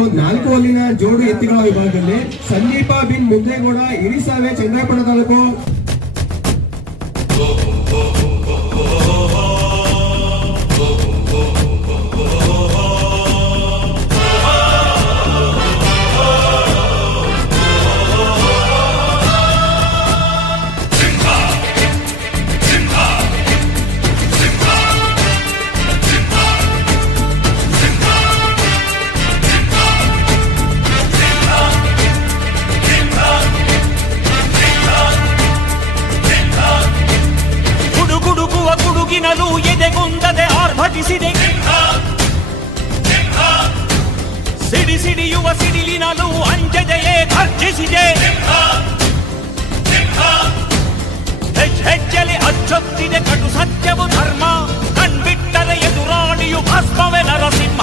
4 ಅಲ್ಲಿನ ಜೋಡು ಎತ್ತಿಗಳ ವಿಭಾಗದಲ್ಲಿ ಸಂದೀಪ ಬಿನ್ ಮುದ್ದೇಗೌಡ ಇರಿಸಾವೆ ಚಂದ್ರಾಪುರ ತಾಲೂಕು. ಗುಡುಗಿನಲು ಎದೆಗುಂದದೆ ಆರ್ಭಟಿಸಿದೆ, ಸಿಡಿ ಸಿಡಿಯುವ ಸಿಡಿಲಿನಲು ಅಂಜದೆಯೇ ಘರ್ಜಿಸಿದೆ. ಹೆಜ್ಜೆಲೆ ಅಚ್ಚೊತ್ತಿದೆ ಕಟು ಸತ್ಯವು ಧರ್ಮ, ಕಣ್ಬಿಟ್ಟರೆ ಎದುರಾಳಿಯು ಭಸ್ಮವೇ ನರಸಿಂಹ.